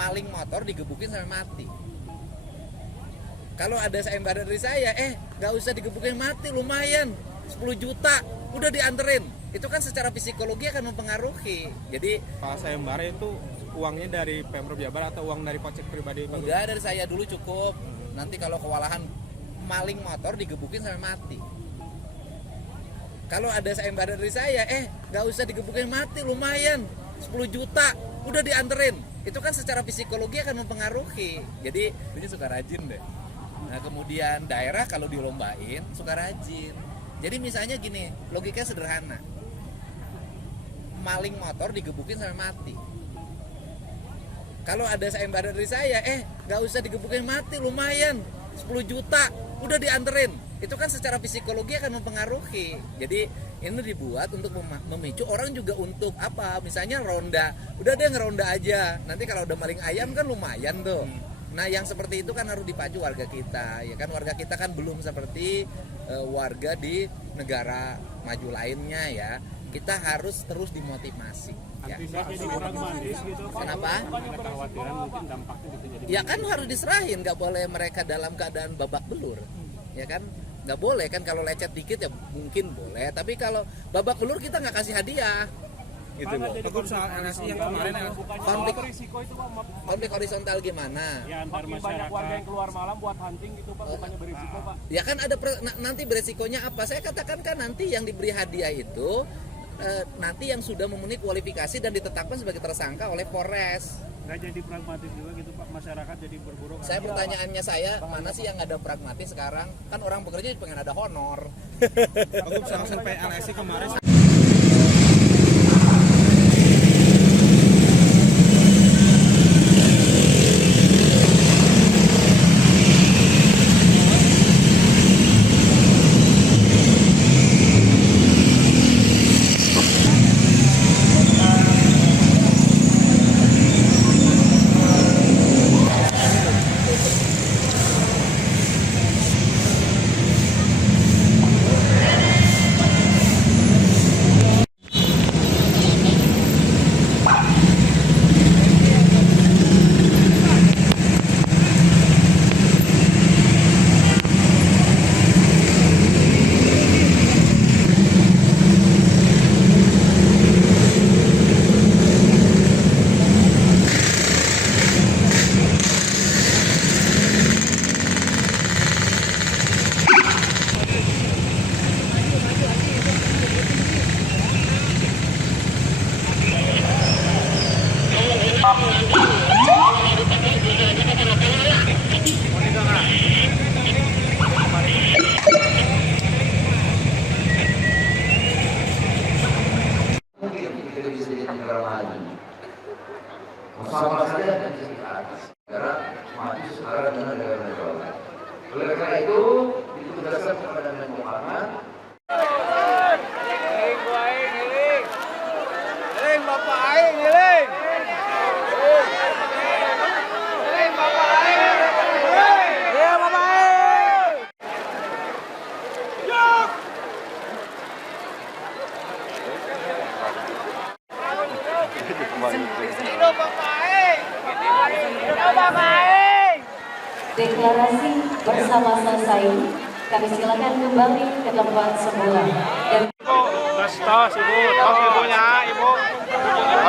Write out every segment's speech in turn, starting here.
maling motor digebukin sampai mati. Kalau ada sayembara dari saya, nggak usah digebukin mati, lumayan 10 juta, udah dianterin. Itu kan secara psikologi akan mempengaruhi. Jadi Pak, sayembara itu uangnya dari Pemprov Jabar atau uang dari kocek pribadi? enggak, dari saya dulu cukup. Nanti kalau kewalahan maling motor digebukin sampai mati. Kalau ada sayembara dari saya, nggak usah digebukin mati, lumayan 10 juta, udah dianterin. Itu kan secara psikologi akan mempengaruhi. Jadi dia suka rajin deh. Nah kemudian daerah kalau dilombain suka rajin. Jadi misalnya gini, logikanya sederhana. Maling motor digebukin sampai mati. Kalau ada sayembara dari saya, nggak usah digebukin mati, lumayan 10 juta, udah dianterin. Itu kan secara psikologi akan mempengaruhi. Jadi ini dibuat untuk memicu orang juga untuk apa? Misalnya ronda, udah deh ngeronda aja. Nanti kalau udah maling ayam kan lumayan tuh. Nah yang seperti itu kan harus dipacu warga kita, ya kan warga kita kan belum seperti warga di negara maju lainnya ya. Kita harus terus dimotivasi. Ya. Kenapa? Ya kan harus diserahin, nggak boleh mereka dalam keadaan babak belur, ya kan? Nggak boleh kan, kalau lecet dikit ya mungkin boleh, tapi kalau babak belur kita nggak kasih hadiah. Gitu loh. Hukum soal LSI yang kemarin konflik horizontal gimana? Ya, makin banyak warga yang keluar malam buat hunting gitu Pak, bukannya berisiko Pak. Ya kan ada nanti beresikonya apa? Saya katakan kan nanti yang diberi hadiah itu nanti yang sudah memenuhi kualifikasi dan ditetapkan sebagai tersangka oleh Polres. Nggak jadi pragmatis juga gitu Pak, masyarakat jadi berburu. Saya pertanyaannya mana sih yang ada pragmatis sekarang? Kan orang bekerja pengen ada honor. Hukum soal survei LSI kemarin. Sama saja dan negara maju sekarang dengan negara. Oleh karena itu ditugaskan kepada Menko Pangan. Ngiling Bapak aing ngiling. Ngiling Bapak aing. Iya Bapak aing. Yuk. Hidup Bapak aing. Hidup Bapak aing. Deklarasi bersama selesai. Kami silakan kembali ke tempat semula. Dan Tos Ibu, tos ibunya Ibu.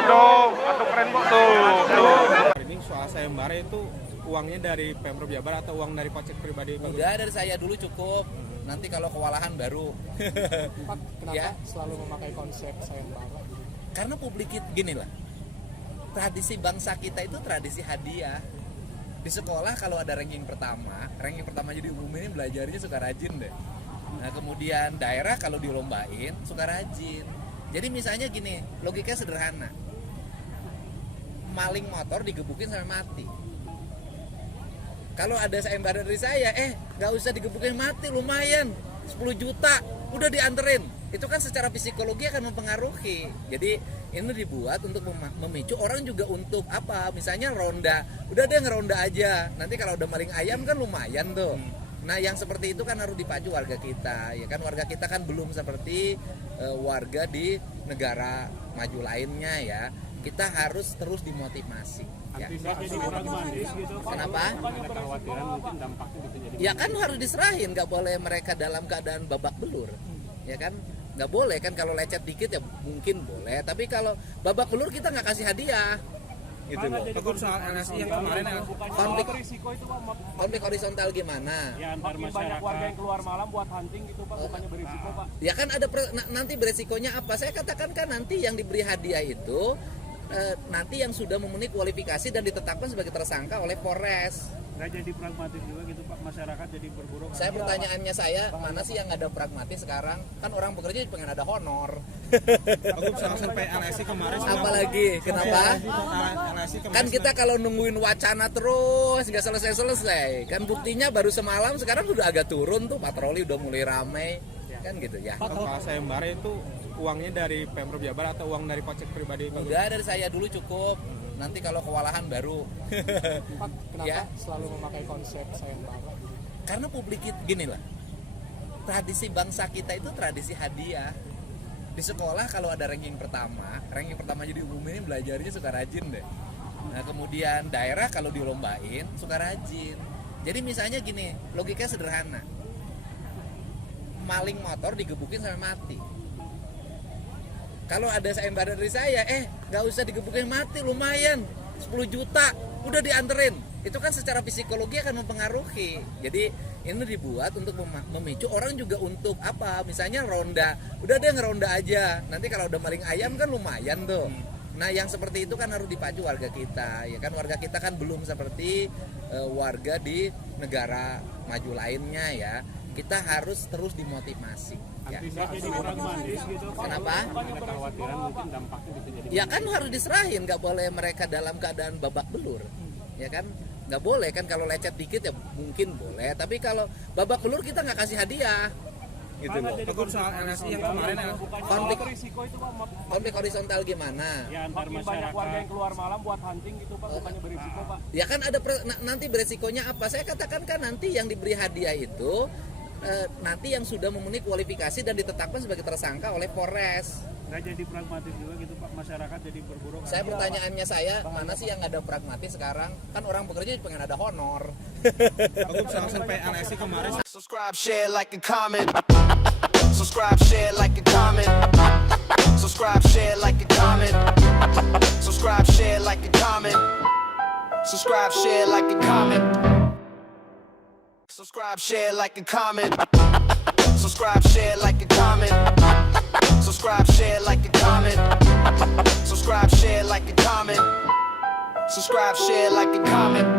Aduh keren Bu tuh. Ini soal sayembara itu uangnya dari Pemprov Jabar atau uang dari kocek pribadi? Enggak, dari saya dulu cukup. Nanti kalau kewalahan baru. Pak, kenapa Ya. selalu memakai konsep sayembara? Karena publik gini lah. Tradisi bangsa kita itu tradisi hadiah. Di sekolah kalau ada ranking pertama jadi umum ini belajarnya suka rajin deh. Nah kemudian daerah kalau dilombain suka rajin. Jadi misalnya gini, logikanya sederhana. Maling motor digebukin sampai mati. Kalau ada sayembara dari saya, nggak usah digebukin mati, lumayan 10 juta, udah dianterin. Itu kan secara psikologi akan mempengaruhi. Jadi ini dibuat untuk memicu orang juga untuk apa? Misalnya ronda, udah deh ngeronda aja. Nanti kalau udah maling ayam kan lumayan tuh. Nah yang seperti itu kan harus dipacu warga kita, ya kan warga kita kan belum seperti warga di negara maju lainnya ya. kita harus terus dimotivasi. Ya. Kenapa? Ya kan harus diserahin, nggak boleh mereka dalam keadaan babak belur, ya kan? Nggak boleh kan, kalau lecet dikit ya mungkin boleh, tapi kalau babak belur kita nggak kasih hadiah, gitu loh. Teguh soal LSI yang kemarin Konflik horizontal gimana? Ya, makin banyak warga yang keluar malam buat hunting gitu Pak, bukannya berisiko Pak. Ya kan ada nanti beresikonya apa? Saya katakan kan nanti yang diberi hadiah itu nanti yang sudah memenuhi kualifikasi dan ditetapkan sebagai tersangka oleh Polres. Nggak jadi pragmatis juga gitu Pak, masyarakat jadi berburu. Saya pertanyaannya mana sih yang ada pragmatis sekarang? Kan orang bekerja pengen ada honor. Teguh soal survei LSI kemarin. Apalagi kenapa? LSI kemarin Kan kita kalau nungguin wacana terus nggak selesai-selesai. Kan buktinya baru semalam, sekarang udah agak turun tuh, patroli udah mulai ramai. Kan gitu ya. Kalau sayembara itu uangnya dari Pemprov Jabar atau uang dari kocek pribadi? Udah dari saya dulu cukup. Nanti kalau kewalahan baru. Kenapa Ya. selalu memakai konsep sayembara? Karena publik itu gini lah. Tradisi bangsa kita itu tradisi hadiah. Di sekolah kalau ada ranking pertama jadi umum ini belajarnya suka rajin deh. Nah kemudian daerah kalau dilombain suka rajin. Jadi misalnya gini, logikanya sederhana. Maling motor digebukin sampai mati. Kalau ada sayembara dari saya, nggak usah digebukin mati, lumayan 10 juta, udah dianterin. Itu kan secara psikologi akan mempengaruhi. Jadi ini dibuat untuk memicu orang juga untuk apa? Misalnya ronda, udah deh ngeronda aja. Nanti kalau udah maling ayam kan lumayan tuh. Nah yang seperti itu kan harus dipacu warga kita, ya kan warga kita kan belum seperti warga di negara maju lainnya ya. Kita harus terus dimotivasi. Ya. Kenapa? Ya kan harus diserahin, nggak boleh mereka dalam keadaan babak belur, ya kan? Nggak boleh kan, kalau lecet dikit ya mungkin boleh, tapi kalau babak belur kita nggak kasih hadiah, gitu loh. Teguh soal LSI yang kemarin Konflik horizontal gimana? Ya, makin banyak warga yang keluar malam buat hunting gitu Pak, bukannya berisiko Pak. Ya kan ada nanti beresikonya apa? Saya katakan kan nanti yang diberi hadiah itu nanti yang sudah memenuhi kualifikasi dan ditetapkan sebagai tersangka oleh Polres. Nggak jadi pragmatis juga gitu Pak, masyarakat jadi berburu. Saya pertanyaannya mana sih yang ada pragmatis sekarang? Kan orang bekerja pengen ada honor. Teguh soal survei LSI kemarin. Subscribe, share, like, and comment. Subscribe, share, like, and comment. Subscribe, share, like, and comment. Subscribe, share, like, and comment. Subscribe, share, like, and comment. Subscribe, share, like, and comment. Subscribe, share, like, and comment. Subscribe, share, like, and comment. Subscribe, share, like, and comment. Subscribe, share, like, and comment.